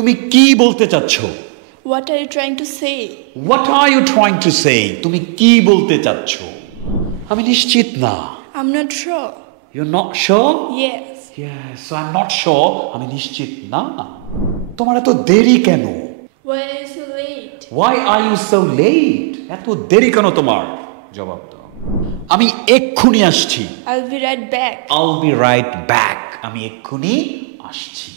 তুমি কি বলতে চাচ্ছ? What are you trying to say? What are you trying to say? তুমি কি বলতে চাচ্ছ? আমি নিশ্চিত না। I'm not sure. You're not sure? Yes. Yes, so I'm not sure. আমি নিশ্চিত না। তোমার এত দেরি কেন? Why are you so late? Why are you so late? এত দেরি কেন তোমার? জবাব দাও। আমি এক্ষুনি আসছি। I'll be right back. I'll be right back. আমি এক্ষুনি আসছি।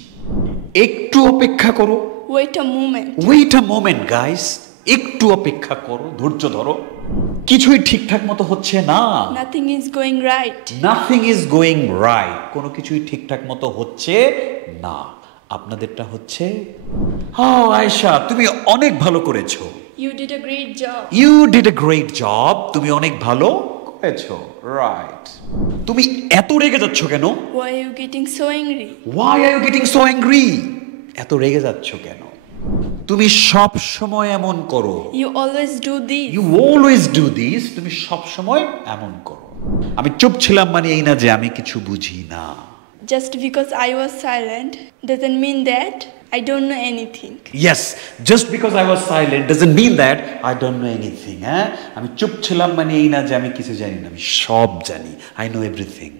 একটু অপেক্ষা করো। Wait a moment. Wait a moment, guys. একটু অপেক্ষা করো, ধৈর্য ধরো। কিছুই ঠিকঠাক মতো হচ্ছে না। Nothing is going right. Nothing is going right. কোনো কিছুই ঠিকঠাক মতো হচ্ছে না। আপনাদেরটা হচ্ছে? আয়েশা, তুমি অনেক ভালো করেছো। You did a great job. You did a great job. তুমি অনেক ভালো করেছো। Right. তুমি এত রেগে যাচ্ছ কেন? Why are you getting so angry? Why are you getting so angry? এত রেগে যাচ্ছ কেন? তুমি সব সময় এমন করো। You always do this. You always do this. তুমি সব সময় এমন করো। আমি চুপ ছিলাম মানে এই না যে আমি কিছু বুঝি না। Just because I was silent doesn't mean that I don't know anything. Yes, just because I was silent doesn't mean that I don't know anything. হ্যাঁ, আমি চুপ ছিলাম মানে এই না যে আমি কিছু জানি না। আমি সব জানি। I know everything.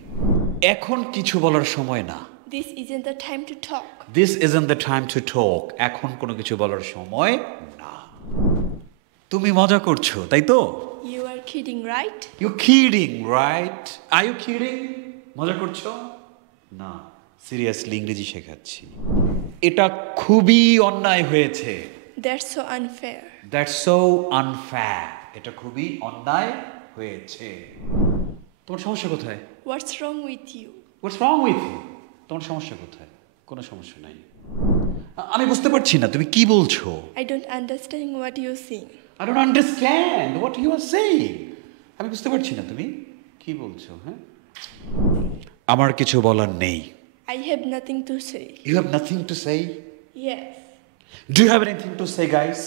এখন কিছু বলার সময় না। This isn't the time to talk. This isn't the time to talk. এখন কোনো কিছু বলার সময় না। তুমি মজা করছো, তাই তো? You are kidding, right? You're kidding, right? Are you kidding? মজা করছো? না, সিরিয়াসলি ইংরেজি শেখাচ্ছি। এটা খুবই অন্যায় হয়েছে। That's so unfair. That's so unfair. এটা খুবই অন্যায় হয়েছে। তোমার সমস্যা কোথায়? What's wrong with you? What's wrong with you? তোমার সমস্যা কোথায়? কোনো সমস্যা নাই। আমি বুঝতে পারছি না তুমি কি বলছো। I don't understand what you're saying. I don't understand what you are saying. আমি বুঝতে পারছি না তুমি কি বলছো। হ্যাঁ, আমার কিছু বলার নেই। I have nothing to say. You have nothing to say? Yes. Do you have anything to say, guys?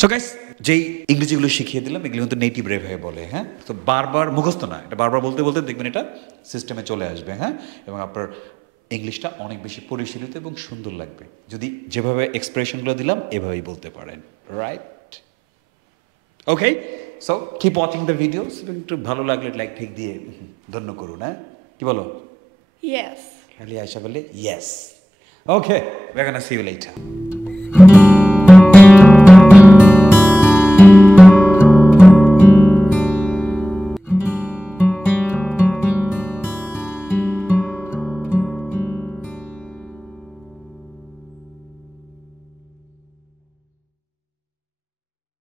So guys, যেই ইংরেজিগুলো শিখিয়ে দিলাম এগুলো কিন্তু নেটিভ রে ভাবে বলে। হ্যাঁ, তো বারবার মুখস্থ না, এটা বারবার বলতে বলতে দেখবেন এটা সিস্টেমে চলে আসবে। হ্যাঁ, এবং আপনার ইংলিশটা অনেক বেশি পরিশীলিত এবং সুন্দর লাগবে যদি যেভাবে এক্সপ্রেশনগুলো দিলাম এভাবেই বলতে পারেন। Right? Okay, so keep watching the videos. একটু ভালো লাগলে লাইক ঠিক দিয়ে ধন্য করুন। হ্যাঁ, কি বলো? Yes. খালি আয়শা বলে yes. Okay, we're gonna see you later.